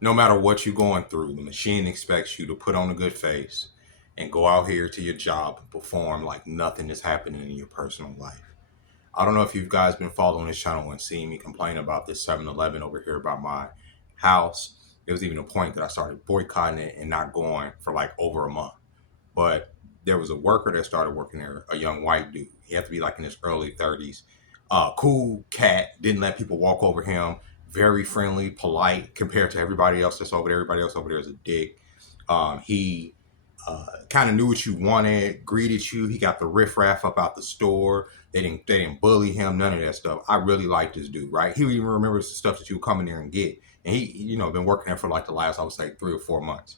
No matter what you're going through, the machine expects you to put on a good face and go out here to your job and perform like nothing is happening in your personal life. I don't know if you guys been following this channel and seeing me complain about this 7-Eleven over here about my house. There was even a point that I started boycotting it and not going for like over a month. But there was a worker that started working there, a young white dude. He had to be like in his early 30s. Cool cat, didn't let people walk over him. Very friendly, polite compared to everybody else that's over there. Everybody else over there is a dick. He kind of knew what you wanted, greeted you. He got the riffraff up out the store. They didn't bully him, none of that stuff. I really liked this dude, right? He even remembers the stuff that you would come in there and get. And he, been working there for like the last, I would say, 3 or 4 months.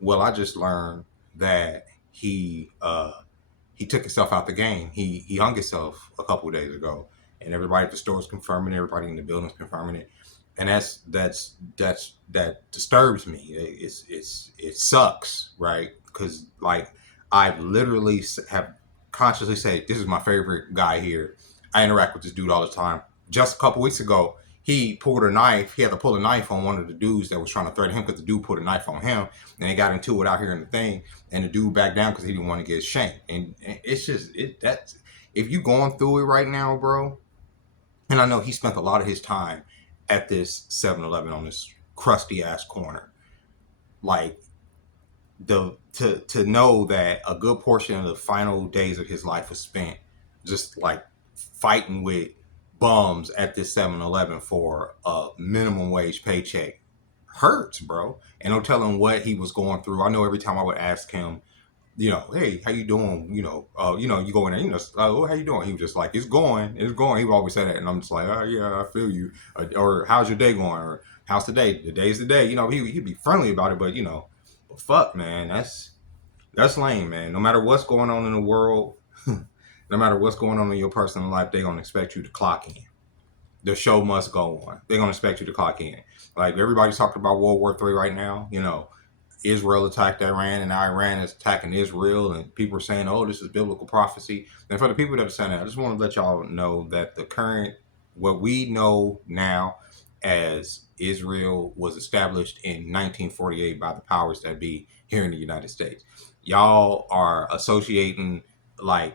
Well, I just learned that he took himself out the game. He hung himself a couple of days ago, and everybody at the store is confirming it. Everybody in the building is confirming it, and that disturbs me. It sucks, right? Because like I've literally have consciously said this is my favorite guy here. I interact with this dude all the time. Just a couple weeks ago, he pulled a knife. He had to pull a knife on one of the dudes that was trying to threaten him because the dude pulled a knife on him, and they got into it out here in the thing. And the dude backed down because he didn't want to get shanked. And it's just that's if you going through it right now, bro. And I know he spent a lot of his time at this 7-Eleven on this crusty ass corner. Like to know that a good portion of the final days of his life was spent just like fighting with bums at this 7-Eleven for a minimum wage paycheck hurts, bro. And no telling what he was going through. I know every time I would ask him, hey, how you doing? You go in there, oh, how you doing? He was just like, it's going. He would always say that, and I'm just like, oh yeah, I feel you. Or how's your day going? Or how's today? The day's the day. He'd be friendly about it, but fuck, man, that's lame, man. No matter what's going on in the world, no matter what's going on in your personal life, they're gonna expect you to clock in. The show must go on. They're gonna expect you to clock in. Like everybody's talking about World War III right now. Israel attacked Iran and Iran is attacking Israel, and people are saying, oh, this is biblical prophecy. And for the people that are saying that, I just want to let y'all know that the current, what we know now as Israel was established in 1948 by the powers that be here in the United States. Y'all are associating like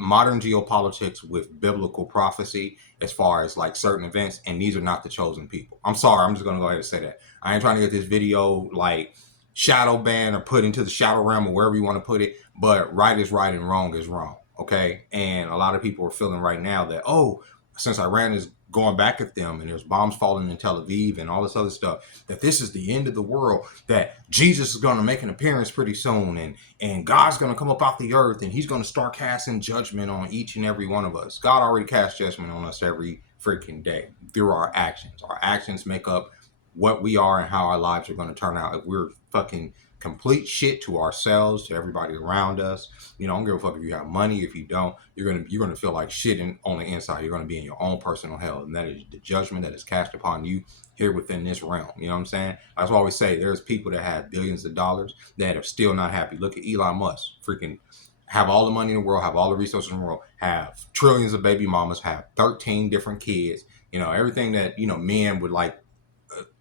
modern geopolitics with biblical prophecy as far as like certain events, and these are not the chosen people. I'm sorry, I'm just gonna go ahead and say that. I ain't trying to get this video like shadow banned or put into the shadow realm or wherever you want to put it, but right is right and wrong is wrong. Okay. And a lot of people are feeling right now that, oh, since Iran is going back at them and there's bombs falling in Tel Aviv and all this other stuff, that this is the end of the world, that Jesus is going to make an appearance pretty soon, and God's going to come up off the earth and he's going to start casting judgment on each and every one of us. God already cast judgment on us every freaking day through our actions. Our actions make up what we are and how our lives are going to turn out. If we're fucking complete shit to ourselves, to everybody around us, I don't give a fuck if you have money. If you don't, you're gonna feel like shit on the inside. You're gonna be in your own personal hell, and that is the judgment that is cast upon you here within this realm. You know what I'm saying? That's why I always say there's people that have billions of dollars that are still not happy. Look at Elon Musk, freaking have all the money in the world, have all the resources in the world, have trillions of baby mamas, have 13 different kids. Everything that men would like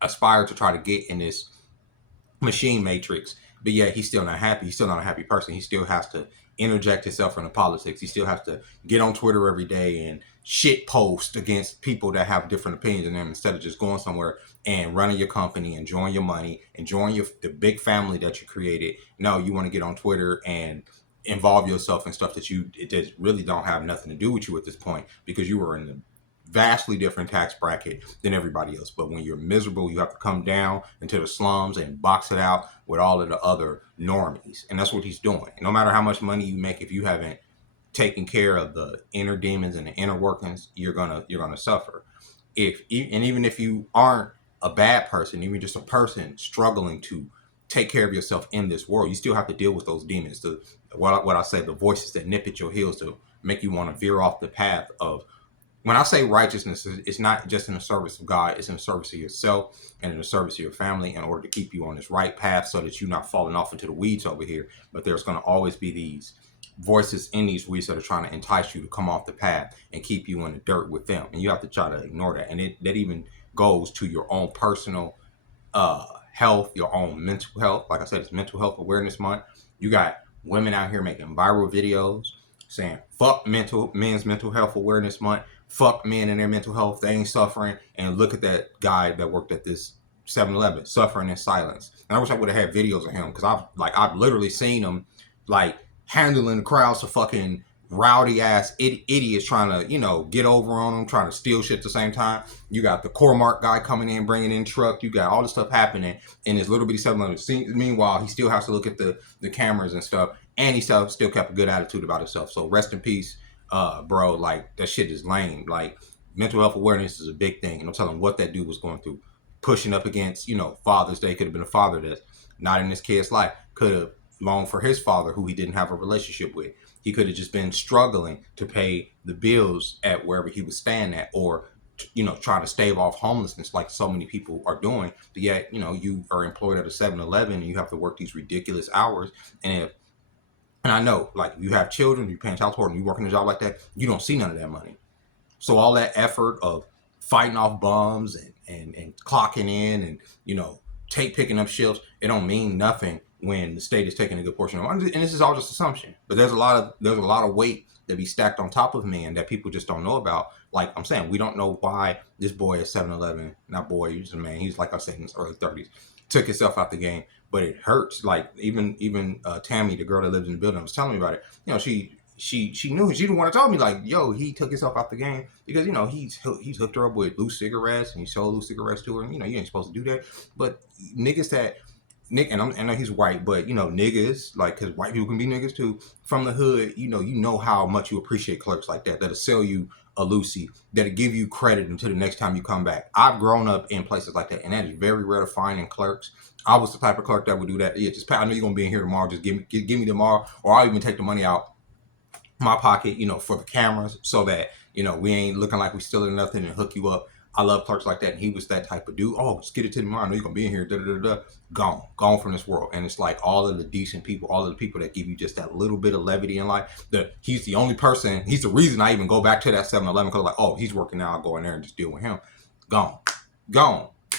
aspire to try to get in this machine matrix, but yet he's still not happy. He's still not a happy person. He still has to interject himself into politics. He still has to get on Twitter every day and shit post against people that have different opinions than him, instead of just going somewhere and running your company, enjoying your money, enjoying the big family that you created. No, you want to get on Twitter and involve yourself in stuff that it really don't have nothing to do with you at this point, because you were in the vastly different tax bracket than everybody else. But when you're miserable, you have to come down into the slums and box it out with all of the other normies. And that's what he's doing. And no matter how much money you make, if you haven't taken care of the inner demons and the inner workings, you're gonna suffer. Even if you aren't a bad person, even just a person struggling to take care of yourself in this world, you still have to deal with those demons. What I say, the voices that nip at your heels to make you want to veer off the path of. When I say righteousness, it's not just in the service of God, it's in the service of yourself and in the service of your family, in order to keep you on this right path so that you're not falling off into the weeds over here. But there's going to always be these voices in these weeds that are trying to entice you to come off the path and keep you in the dirt with them. And you have to try to ignore that. And that even goes to your own personal health, your own mental health. Like I said, it's Mental Health Awareness Month. You got women out here making viral videos saying fuck men's mental health awareness month, fuck men and their mental health, they ain't suffering. And look at that guy that worked at this 7-Eleven suffering in silence. And I wish I would have had videos of him, because I've literally seen him like handling the crowds of fucking rowdy ass idiots trying to, get over on them, trying to steal shit at the same time. You got the Core-Mark guy coming in, bringing in truck. You got all this stuff happening in this little bitty 7-Eleven. Meanwhile, he still has to look at the cameras and stuff, and he still kept a good attitude about himself. So rest in peace, bro. Like, that shit is lame. Like, mental health awareness is a big thing, and I'm telling what that dude was going through, pushing up against, Father's Day. Could have been a father that's not in this kid's life. Could have longed for his father, who he didn't have a relationship with. He could have just been struggling to pay the bills at wherever he was staying at, or trying to stave off homelessness like so many people are doing. But yet, you are employed at a 7-Eleven and you have to work these ridiculous hours. And I know, like, you have children, you're paying child support, and you work in a job like that, you don't see none of that money. So all that effort of fighting off bums and clocking in and, picking up shifts, it don't mean nothing when the state is taking a good portion of it. And this is all just assumption. But there's a lot of weight that be stacked on top of men that people just don't know about. Like I'm saying, we don't know why this boy at 7-Eleven, not boy, he's a man, he's, like I said, in his early 30s, took himself out the game. But it hurts. Like, even Tammy, the girl that lives in the building, was telling me about it. She knew. She didn't want to tell me, like, yo, he took himself out the game because he's hooked her up with loose cigarettes, and he sold loose cigarettes to her. And, you ain't supposed to do that. But niggas that and I know he's white, but niggas, like, because white people can be niggas too, from the hood. You know how much you appreciate clerks like that. That'll sell you a Lucy, that'll give you credit until the next time you come back. I've grown up in places like that, and that is very rare to find in clerks. I was the type of clerk that would do that. Yeah, just, I know you're gonna be in here tomorrow. Just give me tomorrow, or I'll even take the money out my pocket, for the cameras, so that, we ain't looking like we stealing nothing, and hook you up. I love clerks like that, and he was that type of dude. Oh, just get it to tomorrow. I know you're gonna be in here. Gone from this world. And it's like all of the decent people, all of the people that give you just that little bit of levity in life. He's the only person. He's the reason I even go back to that 7-Eleven, because like, oh, he's working now. I'll go in there and just deal with him. Gone. You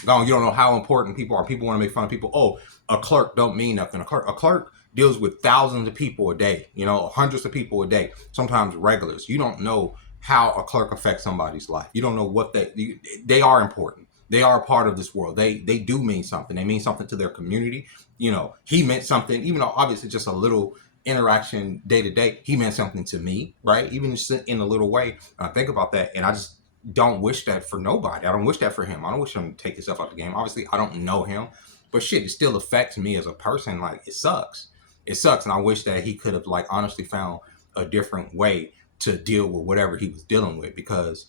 don't know how important people are. People want to make fun of people. Oh, a clerk don't mean nothing. A clerk deals with thousands of people a day, hundreds of people a day, sometimes regulars. You don't know how a clerk affects somebody's life. You don't know what they are important. They are a part of this world. They do mean something. They mean something to their community. He meant something, even though obviously just a little interaction day to day, he meant something to me, right? Even just in a little way. And I think about that, and I just don't wish that for nobody. I don't wish that for him. I don't wish him to take himself out the game. Obviously, I don't know him, but shit, it still affects me as a person. Like, it sucks. And I wish that he could have, like, honestly found a different way to deal with whatever he was dealing with, because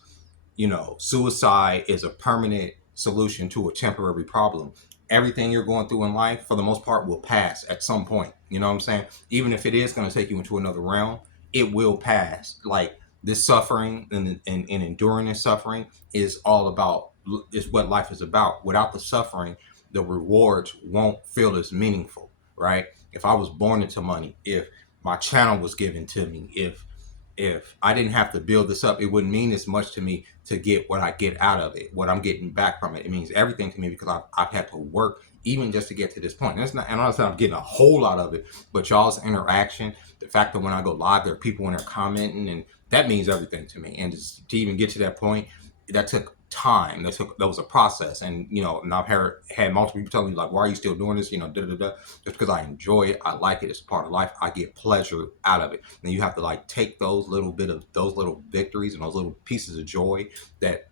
suicide is a permanent solution to a temporary problem. Everything you're going through in life, for the most part, will pass at some point. You know what I'm saying? Even if it is going to take you into another realm, it will pass. Like, this suffering and enduring this suffering is what life is about. Without the suffering, the rewards won't feel as meaningful, right? If I was born into money, if my channel was given to me, if I didn't have to build this up, it wouldn't mean as much to me to get what I get out of it, what I'm getting back from it. It means everything to me, because I've had to work even just to get to this point. And I'm not saying I'm getting a whole lot of it, but y'all's interaction, the fact that when I go live, there are people in there commenting, and that means everything to me. And just to even get to that point, that took time. That was a process. And and I've had multiple people telling me, like, why are you still doing this? Just because I enjoy it, I like it, it's part of life, I get pleasure out of it. And you have to, like, take those little victories and those little pieces of joy, those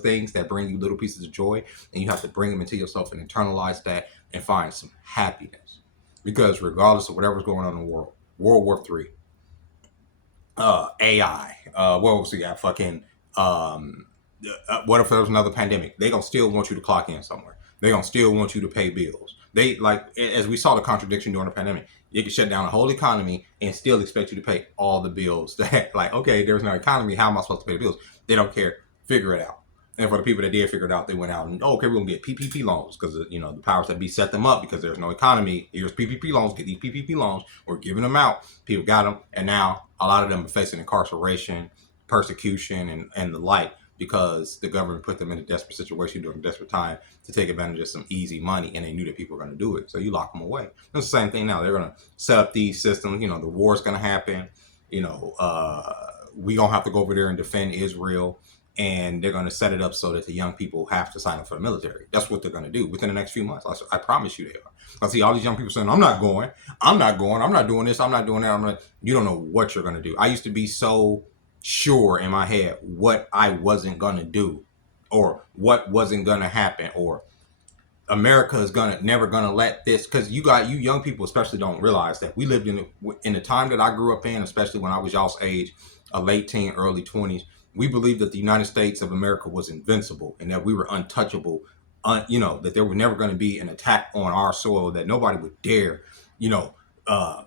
things that bring you little pieces of joy, and you have to bring them into yourself and internalize that and find some happiness. Because regardless of whatever's going on in the world, World War III, AI, what else we got? Fucking, what if there was another pandemic? They gonna still want you to clock in somewhere. They gonna still want you to pay bills. They, like, as we saw the contradiction during the pandemic, you can shut down a whole economy and still expect you to pay all the bills. That, like, okay, there's no economy. How am I supposed to pay the bills? They don't care. Figure it out. And for the people that did figure it out, they went out and, okay, we're going to get PPP loans, because, the powers that be set them up, because there's no economy. Here's PPP loans. Get these PPP loans. We're giving them out. People got them. And now a lot of them are facing incarceration, persecution, and the like, because the government put them in a desperate situation during a desperate time to take advantage of some easy money, and they knew that people were going to do it. So you lock them away. It's the same thing now. They're going to set up these systems. You know, the war's going to happen. You know, we going to have to go over there and defend Israel. And they're going to set it up so that the young people have to sign up for the military. That's what they're going to do within the next few months. I promise you they are. I see all these young people saying, I'm not going. I'm not going. I'm not doing this. I'm not doing that. You don't know what you're going to do. I used to be so sure in my head what I wasn't going to do or what wasn't going to happen or America is never gonna let this, because you young people especially don't realize that we lived in the time that I grew up in, especially when I was y'all's age, a late teen, early 20s. We believed that the United States of America was invincible and that we were untouchable. You know, that there was never going to be an attack on our soil, that nobody would dare, you know,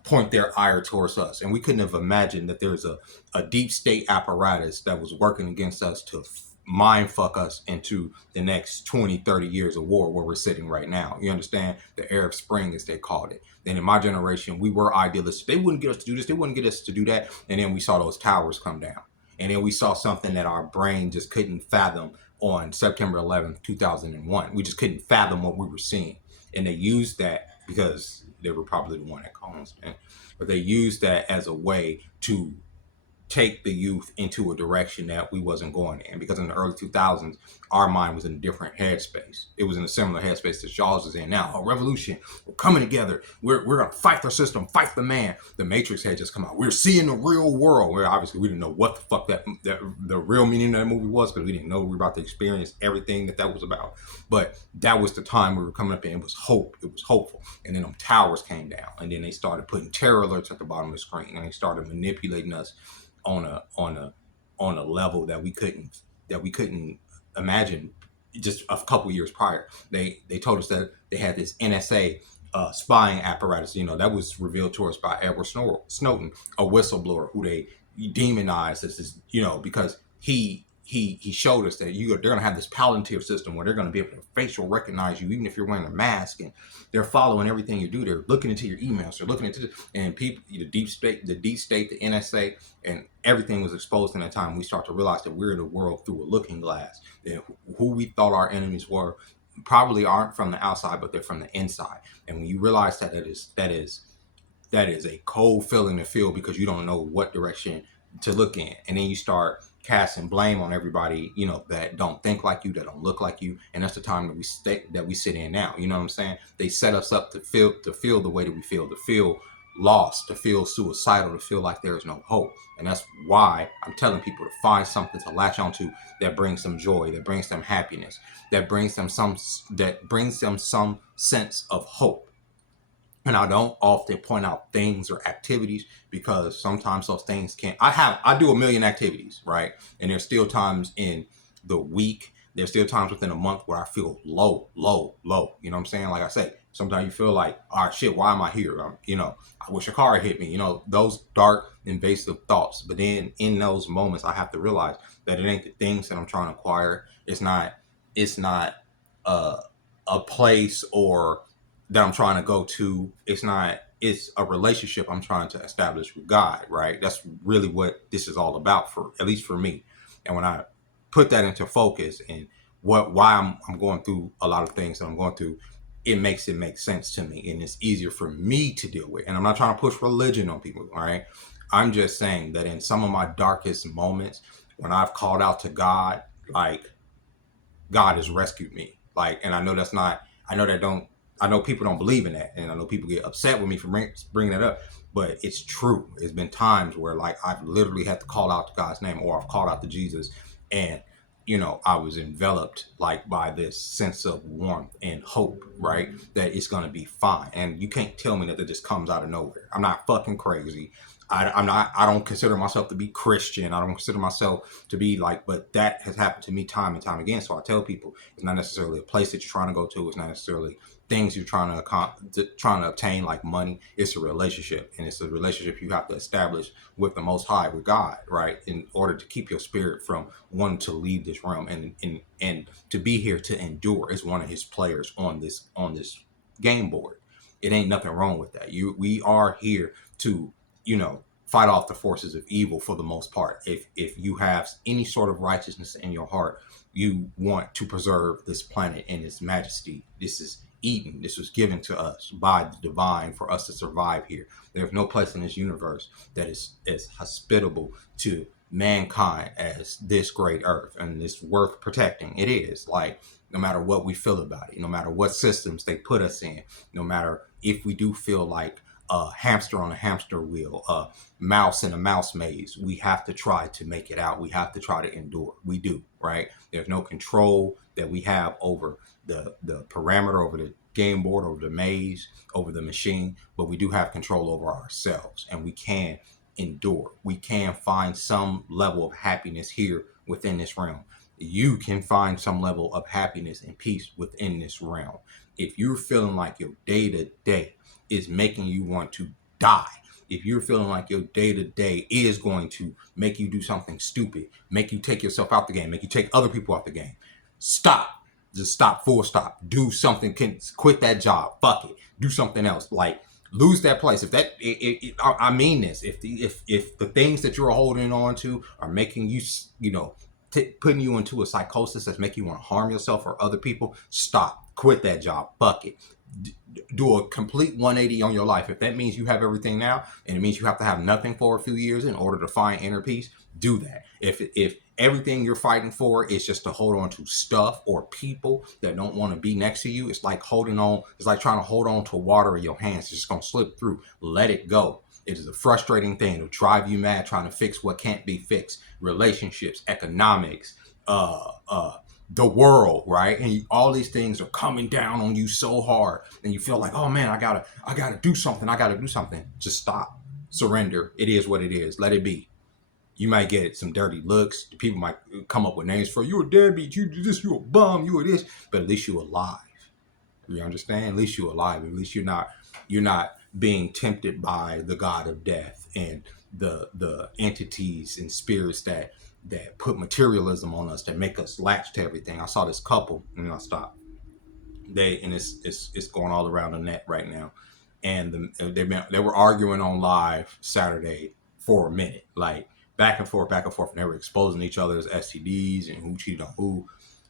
point their ire towards us. And we couldn't have imagined that there's a deep state apparatus that was working against us to mind fuck us into the next 20, 30 years of war where we're sitting right now. You understand? The Arab Spring, as they called it. Then in my generation, we were idealists. They wouldn't get us to do this. They wouldn't get us to do that. And then we saw those towers come down. And then we saw something that our brain just couldn't fathom on September 11th, 2001. We just couldn't fathom what we were seeing. And they used that because they were probably the one that caused it. But they used that as a way to take the youth into a direction that we wasn't going in, because in the early 2000s our mind was in a different headspace. It was in a similar headspace that Shaw's is in now. A revolution, we're coming together, we're gonna fight the system, fight the man. The Matrix had just come out, we're seeing the real world, where obviously we didn't know what the fuck that the real meaning of that movie was, because we didn't know we were about to experience everything that was about. But that was the time we were coming up in. It was hope, it was hopeful. And then them towers came down, and then they started putting terror alerts at the bottom of the screen, and they started manipulating us on a level that we couldn't imagine just a couple years prior. They told us that they had this NSA spying apparatus, you know, that was revealed to us by Edward Snowden, a whistleblower who they demonized as this, you know, because he showed us that they're going to have this Palantir system where they're going to be able to facial recognize you even if you're wearing a mask, and they're following everything you do. They're looking into your emails, they're looking into and people, the deep state, the NSA, and everything was exposed in that time. We start to realize that we're in the world through a looking glass, and who we thought our enemies were probably aren't from the outside, but they're from the inside. And when you realize that is a cold feeling to feel, because you don't know what direction to look in, and then you start casting blame on everybody, you know, that don't think like you, that don't look like you. And that's the time that we sit in now. You know what I'm saying? They set us up to feel the way that we feel, to feel lost, to feel suicidal, to feel like there is no hope. And that's why I'm telling people to find something to latch onto that brings them joy, that brings them happiness, that brings them some sense of hope. And I don't often point out things or activities, because sometimes those things can't. I do a million activities, right? And there's still times in the week, there's still times within a month where I feel low. You know what I'm saying? Like I say, sometimes you feel like, all right, shit, why am I here? You know, I wish a car had hit me. You know, those dark, invasive thoughts. But then in those moments, I have to realize that it ain't the things that I'm trying to acquire. It's not a place or that I'm trying to go to. It's a relationship I'm trying to establish with God, right? That's really what this is all about, for at least for me. And when I put that into focus and why I'm going through a lot of things that I'm going through, it makes sense to me, and it's easier for me to deal with. And I'm not trying to push religion on people, all right? I'm just saying that in some of my darkest moments, when I've called out to God, like, God has rescued me. Like, and I know I know people don't believe in that, and I know people get upset with me for bringing that up, but it's true. It's been times where, like, I've literally had to call out to God's name, or I've called out to Jesus, and, you know, I was enveloped, like, by this sense of warmth and hope, right? That it's going to be fine. And you can't tell me that just comes out of nowhere. I'm not fucking crazy. I don't consider myself to be Christian. I don't consider myself to be like, but that has happened to me time and time again. So I tell people, it's not necessarily a place that you're trying to go to. It's not necessarily things you're trying to obtain, like money. It's a relationship, and it's a relationship you have to establish with the Most High, with God, right? In order to keep your spirit from wanting to leave this realm and to be here to endure as one of His players on this game board. It ain't nothing wrong with that. We are here to, you know, fight off the forces of evil for the most part. If you have any sort of righteousness in your heart, you want to preserve this planet in its majesty. This is Eden. This was given to us by the divine for us to survive here. There's no place in this universe that is as hospitable to mankind as this great earth, and it's worth protecting. It is, like, no matter what we feel about it, no matter what systems they put us in, no matter if we do feel like a hamster on a hamster wheel, a mouse in a mouse maze, we have to try to make it out. We have to try to endure. We do, right? There's no control that we have over the parameter, over the game board, over the maze, over the machine, but we do have control over ourselves, and we can endure. We can find some level of happiness here within this realm. You can find some level of happiness and peace within this realm. If you're feeling like your day to day is making you want to die, if you're feeling like your day to day is going to make you do something stupid, make you take yourself out the game, make you take other people out the game, stop. Just stop, full stop. Do something. Quit that job. Fuck it. Do something else. Like, lose that place. If that, I mean this. If the things that you're holding on to are making you, putting you into a psychosis that's making you want to harm yourself or other people, stop. Quit that job. Fuck it. Do a complete 180 on your life. If that means you have everything now, and it means you have to have nothing for a few years in order to find inner peace, do that. If everything you're fighting for is just to hold on to stuff or people that don't want to be next to you, it's like holding on. It's like trying to hold on to water in your hands. It's just gonna slip through. Let it go. It is a frustrating thing. It'll drive you mad trying to fix what can't be fixed. Relationships, economics, the world, right? And all these things are coming down on you so hard, and you feel like, oh man, I gotta do something. I gotta do something. Just stop. Surrender. It is what it is. Let it be. You might get some dirty looks. People might come up with names for you. You're a deadbeat. You this. You a bum. You are this. But at least you're alive. You understand? At least you're alive. At least you're not being tempted by the god of death and the entities and spirits that put materialism on us, that make us latch to everything. I saw this couple, and I'll stop. It's going all around the net right now, and they were arguing on live Saturday for a minute, like back and forth, and they were exposing each other's STDs and who cheated on who,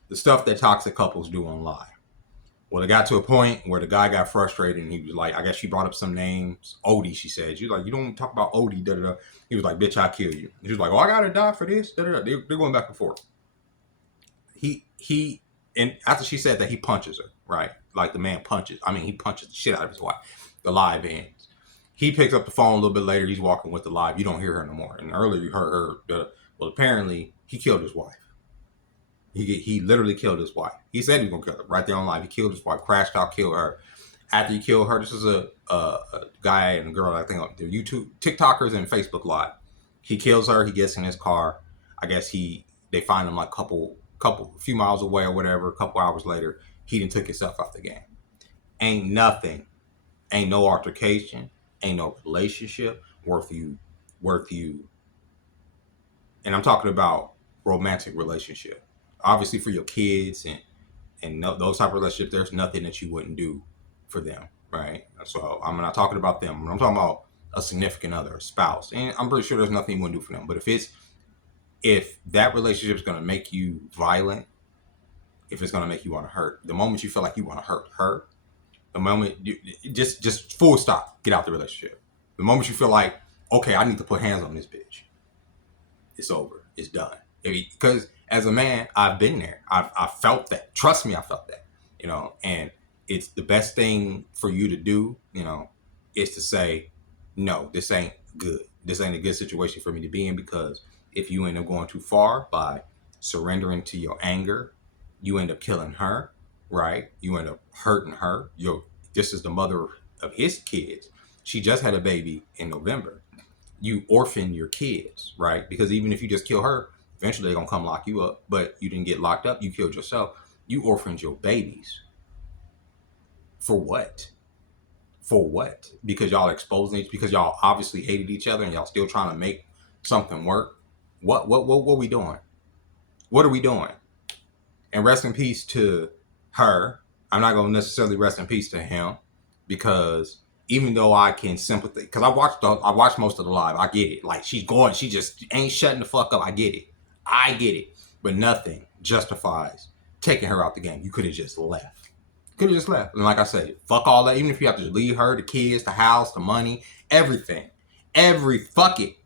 the stuff that toxic couples do on live. Well, it got to a point where the guy got frustrated, and he was like, I guess she brought up some names. Odie, she said. She was like, you don't talk about Odie, da-da-da. He was like, bitch, I'll kill you. She was like, oh, I gotta die for this, da-da-da. They're going back and forth. And after she said that, he punches her, right? Like, the man punches. I mean, he punches the shit out of his wife. The live ends. He picks up the phone a little bit later. He's walking with the live. You don't hear her no more. And earlier you heard her. Well, apparently, he killed his wife. He literally killed his wife. He said he was going to kill her right there on live. He killed his wife, crashed out, killed her. After he killed her, this is a guy and a girl, I think, they're YouTube, TikTokers and Facebook Live. He kills her. He gets in his car. I guess they find him like a few miles away or whatever. A couple hours later, he done took himself out the game. Ain't nothing. Ain't no altercation. Ain't no relationship worth you. And I'm talking about romantic relationship. Obviously, for your kids and those type of relationships, there's nothing that you wouldn't do for them, right? So I'm not talking about them. I'm talking about a significant other, a spouse, and I'm pretty sure there's nothing you wouldn't do for them. But if that relationship is going to make you violent, if it's going to make you want to hurt, the moment you feel like you want to hurt her, the moment you just full stop, get out the relationship. The moment you feel like, okay, I need to put hands on this bitch, it's over. It's done. Because as a man, I've been there. I've felt that. Trust me, I felt that. And it's the best thing for you to do, is to say, no, this ain't good. This ain't a good situation for me to be in, because if you end up going too far by surrendering to your anger, you end up killing her, right? You end up hurting her. This is the mother of his kids. She just had a baby in November. You orphan your kids, right? Because even if you just kill her, eventually they're going to come lock you up. But you didn't get locked up. You killed yourself. You orphaned your babies. For what? For what? Because y'all exposing each, because y'all obviously hated each other and y'all still trying to make something work. What are we doing? What are we doing? And rest in peace to her. I'm not going to necessarily rest in peace to him, because even though I can sympathize, because I watched most of the live. I get it. Like, she's going, she just ain't shutting the fuck up. I get it. But nothing justifies taking her out the game. You could have just left. And like I said, fuck all that. Even if you have to leave her, the kids, the house, the money, everything, fuck it.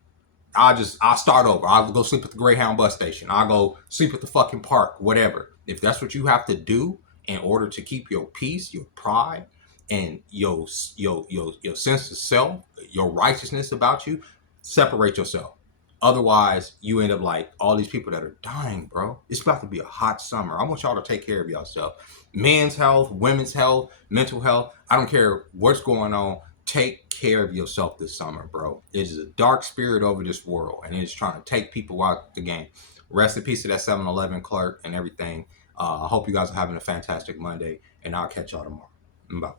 I'll start over. I'll go sleep at the Greyhound bus station. I'll go sleep at the fucking park, whatever. If that's what you have to do in order to keep your peace, your pride, and your sense of self, your righteousness about you, separate yourself. Otherwise, you end up like all these people that are dying, bro. It's about to be a hot summer. I want y'all to take care of yourself. Men's health, women's health, mental health. I don't care what's going on. Take care of yourself this summer, bro. There's a dark spirit over this world, and it's trying to take people out the game. Rest in peace to that 7-Eleven clerk and everything. I hope you guys are having a fantastic Monday, and I'll catch y'all tomorrow. Bye.